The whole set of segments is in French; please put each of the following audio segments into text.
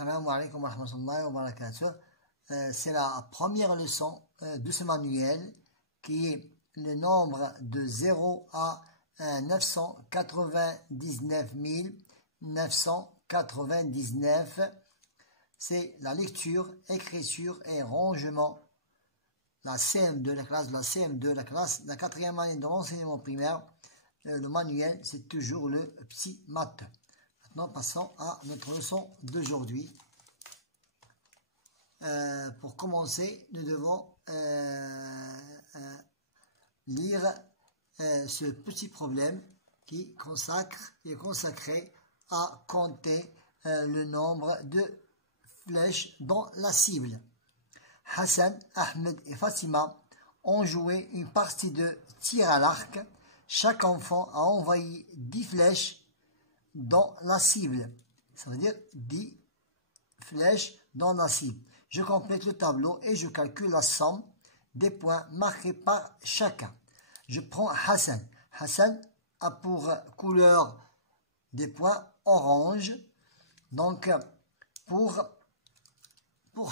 Assalamu alaikum wa rahmatullahi wa barakatuh. C'est la première leçon de ce manuel qui est le nombre de 0 à 999 999. C'est la lecture, écriture et rangement. La CM2 de la classe, la la quatrième année de l'enseignement primaire. Le manuel, c'est toujours le petit maths. Maintenant, passons à notre leçon d'aujourd'hui. Pour commencer, nous devons lire ce petit problème qui est consacré à compter le nombre de flèches dans la cible. Hassan, Ahmed et Fatima ont joué une partie de tir à l'arc. Chaque enfant a envoyé 10 flèches dans la cible. Ça veut dire 10 flèches dans la cible. Je complète le tableau et je calcule la somme des points marqués par chacun. Je prends Hassan. Hassan a pour couleur des points orange. Donc, pour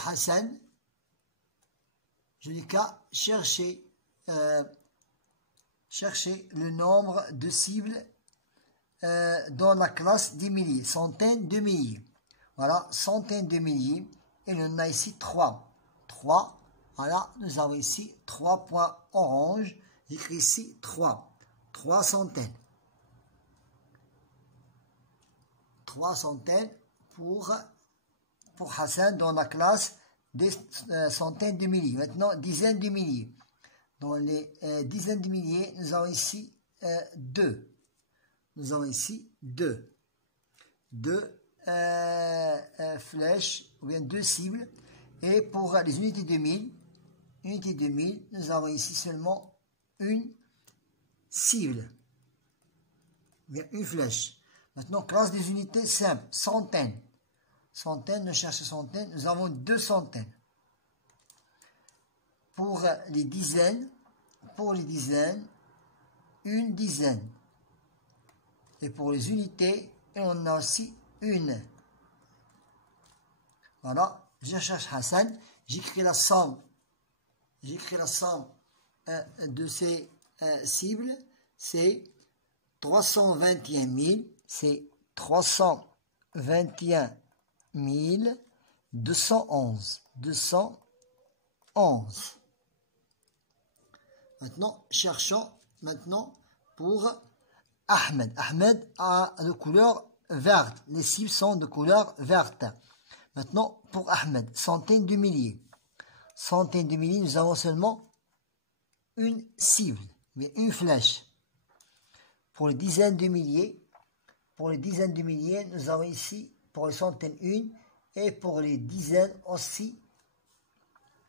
Hassan, je n'ai qu'à chercher le nombre de cibles dans la classe des milliers, centaines de milliers. Voilà, centaines de milliers. Et il y en a ici 3. 3. Voilà, nous avons ici 3 points orange. J'écris ici 3. 3 centaines. 3 centaines pour Hassan dans la classe des centaines de milliers. Maintenant, dizaines de milliers. Dans les dizaines de milliers, nous avons ici 2. Nous avons ici 2. 2 flèches, ou bien 2 cibles. Et pour les unités de 1000, nous avons ici seulement une cible. Ou bien une flèche. Maintenant, classe des unités simples, centaines. Centaines, nous cherchons centaines, nous avons 2 centaines. Pour les dizaines, une dizaine. Et pour les unités, on a aussi une. Voilà, je cherche Hassan, j'écris la somme de ces cibles, c'est 321 000, c'est 321 211. Maintenant, cherchons pour Ahmed. Ahmed a de couleur verte. Les cibles sont de couleur verte. Maintenant, pour Ahmed, centaines de milliers. Centaines de milliers, nous avons seulement une cible, mais une flèche. Pour les dizaines de milliers, nous avons ici, pour les centaines, une. Et pour les dizaines aussi,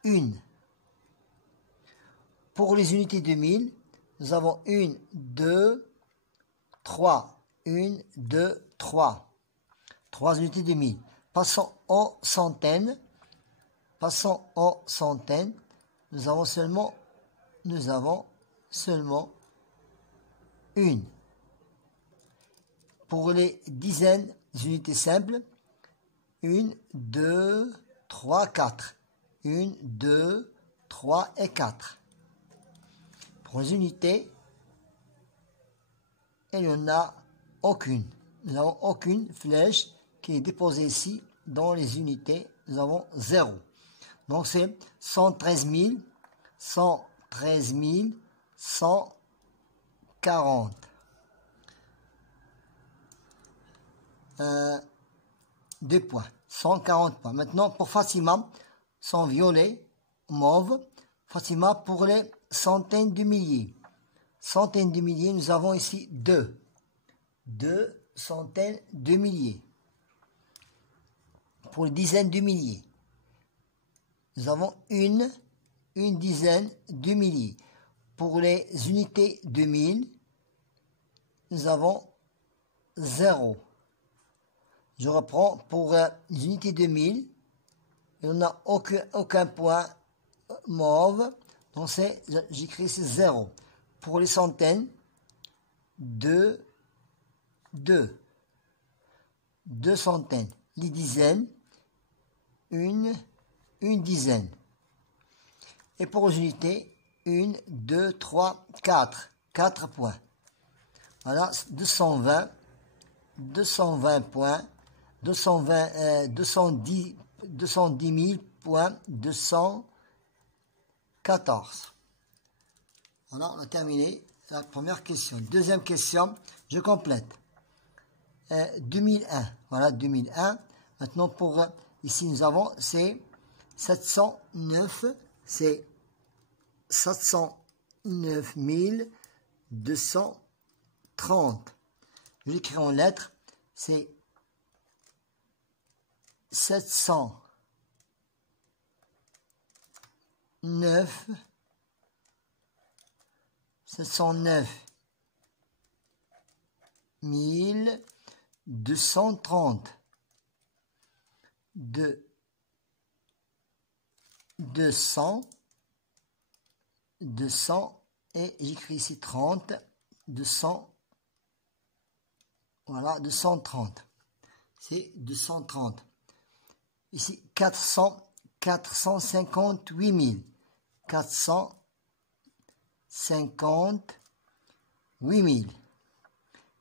une. Pour les unités de 1000, nous avons 1, 2, 3. 1, 2, 3. 3 unités de 1000. Passons aux centaines. Nous avons seulement une. Pour les dizaines d'unités simples, 1, 2, 3, 4. 1, 2, 3 et 4. Pour les unités, il n'y en a aucune. Nous n'avons aucune flèche qui est déposée ici dans les unités. Nous avons 0. Donc c'est 113 140. 2 points. 140 points. Maintenant pour Fatima, son violet, mauve. Fatima pour les centaines de milliers. Centaines de milliers, nous avons ici 2. 2 centaines de milliers. Pour les dizaines de milliers, nous avons une dizaine de milliers. Pour les unités de 1000, nous avons 0. Je reprends pour les unités de 1000, il n'y a aucun point mauve, donc j'écris ici 0. Pour les centaines, 2 centaines. Les dizaines, une dizaine. Et pour les unités, 1, 2, 3, 4. 4 points. Voilà, 220 points, 210 000 points, 214. Voilà, on a terminé la première question. Deuxième question, je complète. 2001, voilà, 2001. Maintenant, pour ici, nous avons, c'est 709, c'est 709 230. Je l'écris en lettres, c'est 709 230 200 et j'écris ici 30, 200, voilà, 230. C'est 230. Ici, 458 000. 458 000.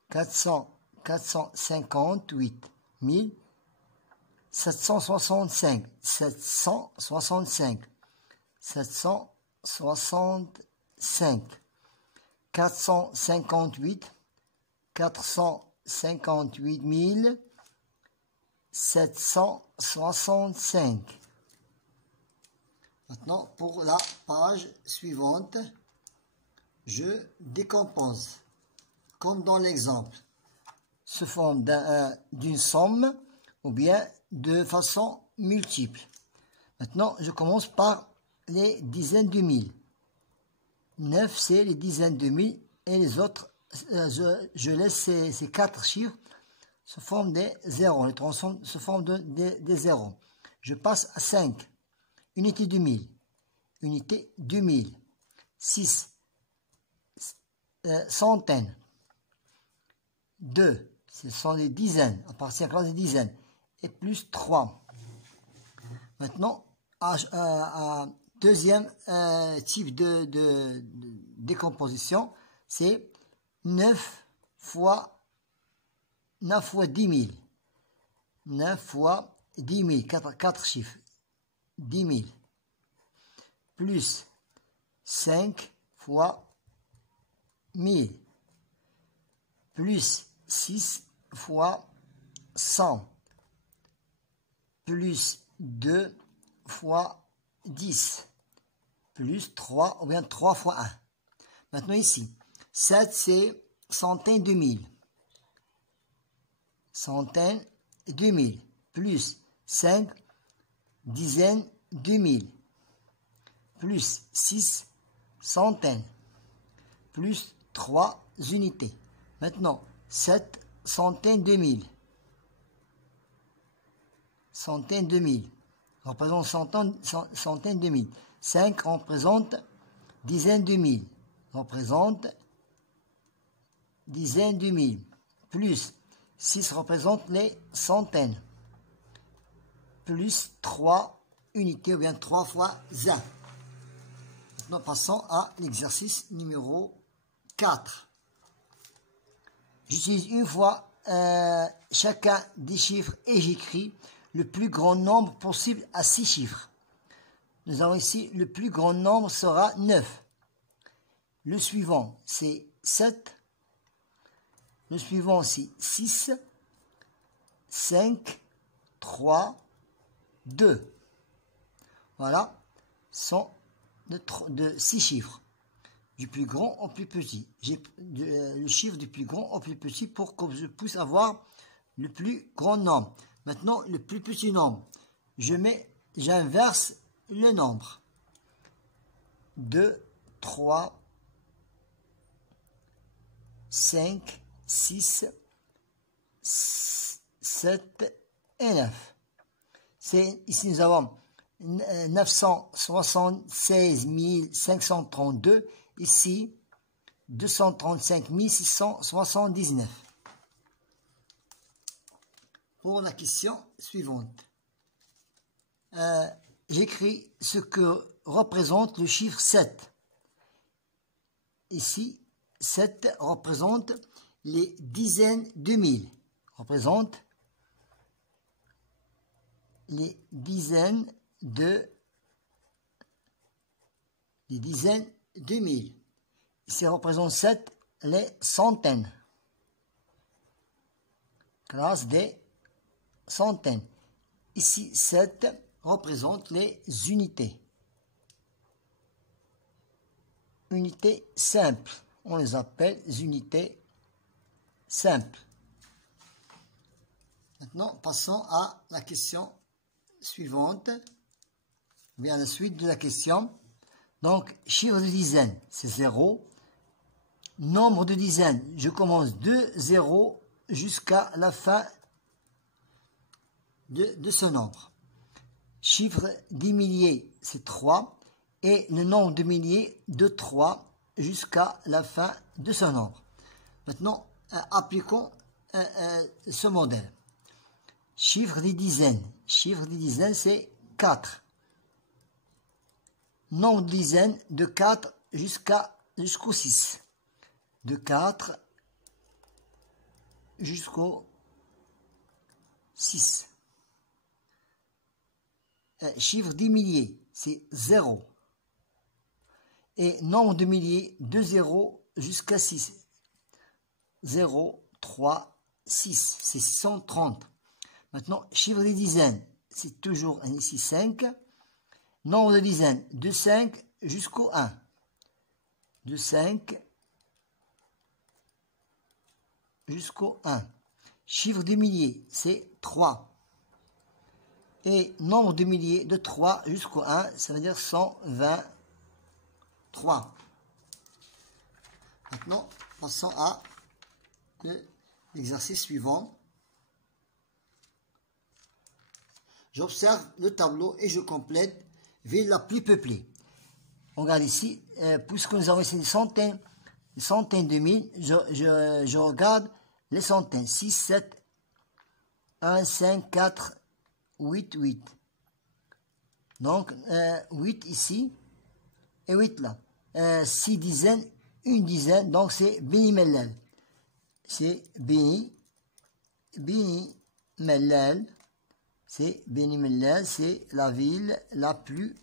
458 000. 765. 765. 765. 458. 458 765. Maintenant, pour la page suivante, je décompose, comme dans l'exemple, sous forme d'une somme ou bien de façon multiple. Maintenant, je commence par les dizaines de mille. 9, c'est les dizaines de mille et les autres, je laisse ces 4 chiffres sous forme des zéros, les transforme sous forme des zéros. Je passe à 5, unité de 1000, unité de 1000, 6, centaines, 2, ce sont des dizaines, à partir de la classe des dizaines, et plus 3. Maintenant, deuxième type de décomposition, c'est 9 fois 10 000. 9 fois 10 000, 4 chiffres. 10 000. Plus 5 fois 1000. Plus 6 fois 100. Plus 2 fois 10. Plus 3, ou bien 3 fois 1. Maintenant ici, 7 c'est centaines de mille. Centaines de mille. Plus 5, dizaines de mille. Plus 6, centaines. Plus 3 unités. Maintenant, 7 centaines de mille. Centaines de mille. Représente centaines de mille. 5 représente dizaines de mille. Représente dizaines de mille. Plus 6 représente les centaines. Plus 3 unités, ou bien 3 fois 1. Maintenant, passons à l'exercice numéro 4. J'utilise une fois chacun des chiffres et j'écris le plus grand nombre possible à 6 chiffres. Nous avons ici, le plus grand nombre sera 9. Le suivant, c'est 7. Le suivant, c'est 6, 5, 3, 2. Voilà, sont de 6 chiffres. Du plus grand au plus petit. J'ai le chiffre du plus grand au plus petit pour que je puisse avoir le plus grand nombre. Maintenant, le plus petit nombre, j'inverse le nombre. 2, 3, 5, 6, 7 et 9. Ici, nous avons 976 532. Ici, 235 679. Pour la question suivante. j'écris ce que représente le chiffre 7. Ici, 7 représente les dizaines de mille. Représente les dizaines de mille. Ici représente 7 les centaines. Classe des centaines. Ici 7 représente les unités. Unités simples. On les appelle unités simples. Maintenant, passons à la question suivante. Bien la suite de la question. Donc, chiffre de dizaine, c'est 0. Nombre de dizaines, je commence de 0 jusqu'à la fin de ce nombre. Chiffre des milliers, c'est 3. Et le nombre de milliers de 3 jusqu'à la fin de ce nombre. Maintenant, appliquons ce modèle. Chiffre des dizaines. Chiffre des dizaines, c'est 4. Nombre de dizaines de 4 jusqu'au 6. De 4 jusqu'au 6. Chiffre des milliers, c'est 0. Et nombre de milliers de 0 jusqu'à 6. 0, 3, 6. C'est 630. Maintenant, chiffre des dizaines, c'est toujours ici 5. Nombre de dizaines, de 5 jusqu'au 1. De 5 jusqu'au 1. Chiffre des milliers, c'est 3. Et nombre de milliers, de 3 jusqu'au 1, ça veut dire 123. Maintenant, passons à l'exercice suivant. J'observe le tableau et je complète ville la plus peuplée. On regarde ici, puisque nous avons ici des centaines de mille, je regarde les centaines. 6, 7, 1, 5, 4, 8, 8. Donc, 8 ici et 8 là. 6 dizaines, une dizaine, donc c'est Beni Mellal. C'est Beni Mellal. C'est Beni Mellal, c'est la ville la plus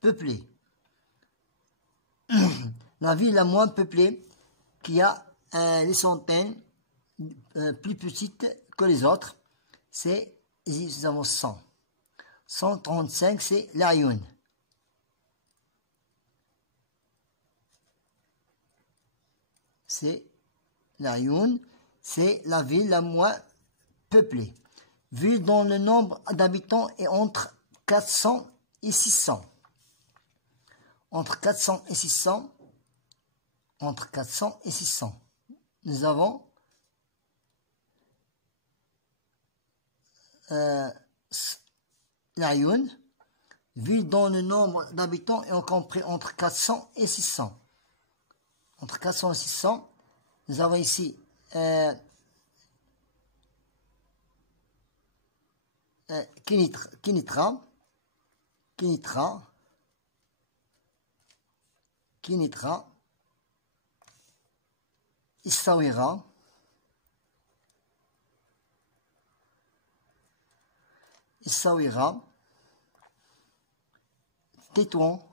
peuplée. La ville la moins peuplée qui a les centaines plus petites que les autres, c'est, ici nous avons 100. 135, c'est l'Ayoun. C'est l'Ayoun, c'est la ville la moins peuplée. Ville dont le nombre d'habitants est entre 400 et 600. Entre 400 et 600. Entre 400 et 600. Nous avons l'Ayoun, ville dont le nombre d'habitants est compris entre 400 et 600. Entre 400 et 600, nous avons ici Kinitra, Issawira, Tétouan,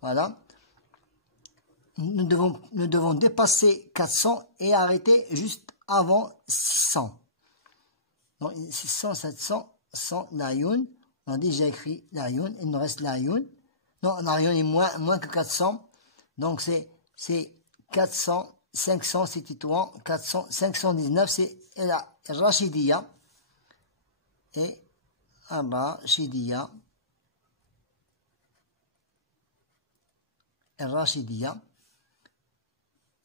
voilà. Nous devons dépasser 400 et arrêter juste avant 600. Donc 600, 700, 100, l'Ayoun. On a déjà écrit l'Ayoun, il nous reste l'Ayoun. Non, l'Ayoun est moins que 400. Donc c'est 400, 500 c'est Tétouan, 400, 519 c'est Rachidia. Et Rachidia.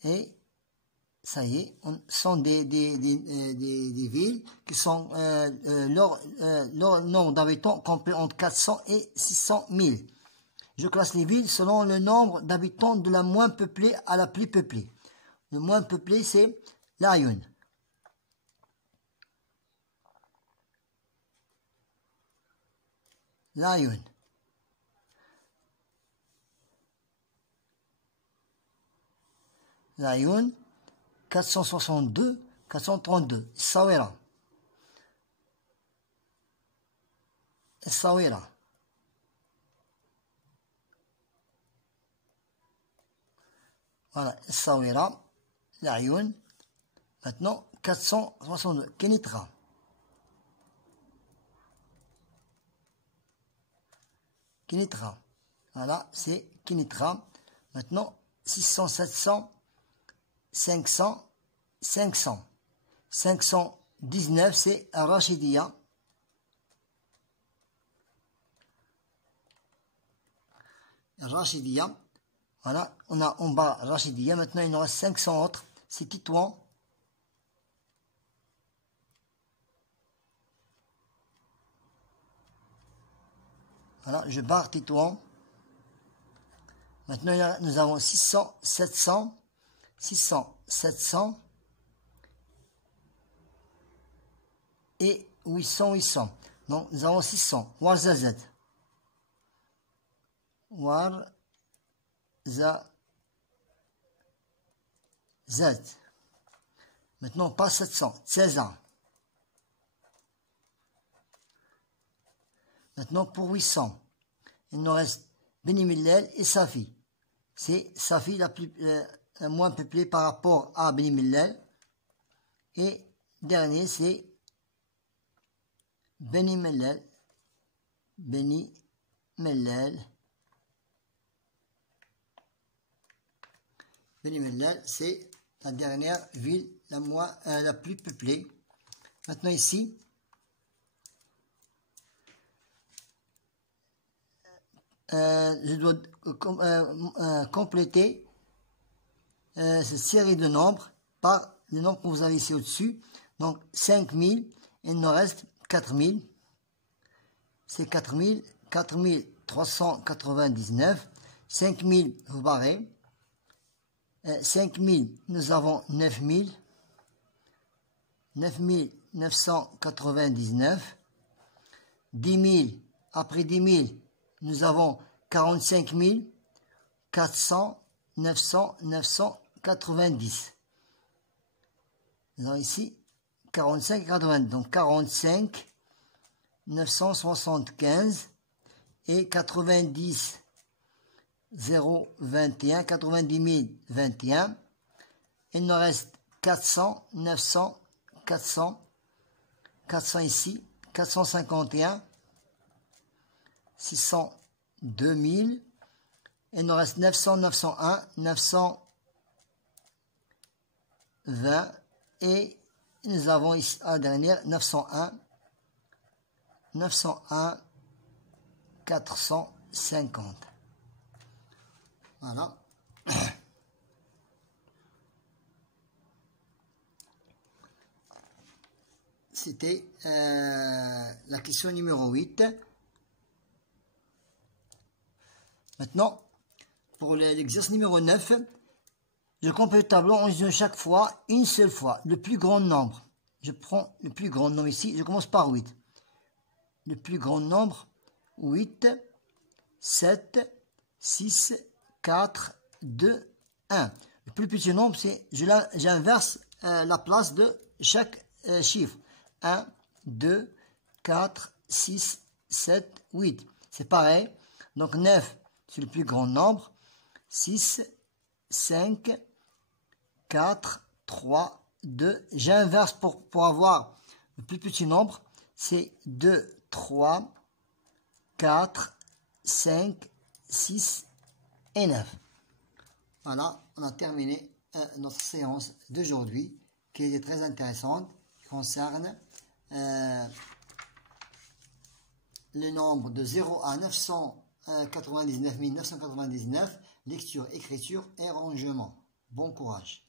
Et ça y est, sont des villes qui sont leur nombre d'habitants compris entre 400 et 600 000. Je classe les villes selon le nombre d'habitants de la moins peuplée à la plus peuplée. Le moins peuplé, c'est العيون. العيون. العيون 462 432 الصويرة. الصويرة. Voilà, الصويرة. العيون. Maintenant 462 كنيترا. Kinitra. Voilà, c'est Kinitra. Maintenant, 600, 700, 500, 500. 519, c'est Rachidia. Rachidia. Voilà, on a en bas Rachidia. Maintenant, il nous reste 500 autres. C'est Titouan. Voilà, je barre Titouan. Maintenant, nous avons 600, 700, 600, 700 et 800, 800. Donc, nous avons 600. Warzazet. Warzazet. Maintenant, pas 700. 16 ans. Maintenant, pour 800, il nous reste Beni Millel et Safi. C'est Safi la moins peuplée par rapport à Beni Millel. Et dernier, c'est Beni Millel. Beni Millel. Beni Millel, c'est la dernière ville la plus peuplée. Maintenant, ici, je dois compléter cette série de nombres par le nombre que vous avez ici au-dessus. Donc 5000, il nous reste 4000. C'est 4000, 4399. 5000, vous barrez. 5000, nous avons 9000. 9999. 10 000, après 10 000, nous avons 45 400, 900, 990. Nous avons ici 45 90. Donc 45, 975 et 90, 021, 90 021. Il nous reste 400, 900, 400, 400 ici, 451. 600, 2000, il nous reste 900, 901, 920, et nous avons ici la dernière, 901, 901, 450. Voilà. C'était la question numéro 8. Maintenant, pour l'exercice numéro 9, je complète le tableau en utilisant chaque fois, une seule fois, le plus grand nombre. Je prends le plus grand nombre ici, je commence par 8. Le plus grand nombre, 8, 7, 6, 4, 2, 1. Le plus petit nombre, c'est, j'inverse la place de chaque chiffre. 1, 2, 4, 6, 7, 8. C'est pareil. Donc 9. C'est le plus grand nombre. 6, 5, 4, 3, 2. J'inverse pour avoir le plus petit nombre. C'est 2, 3, 4, 5, 6 et 9. Voilà, on a terminé notre séance d'aujourd'hui qui était très intéressante, qui concerne le nombre de 0 à 999 999, lecture, écriture et rangement. Bon courage.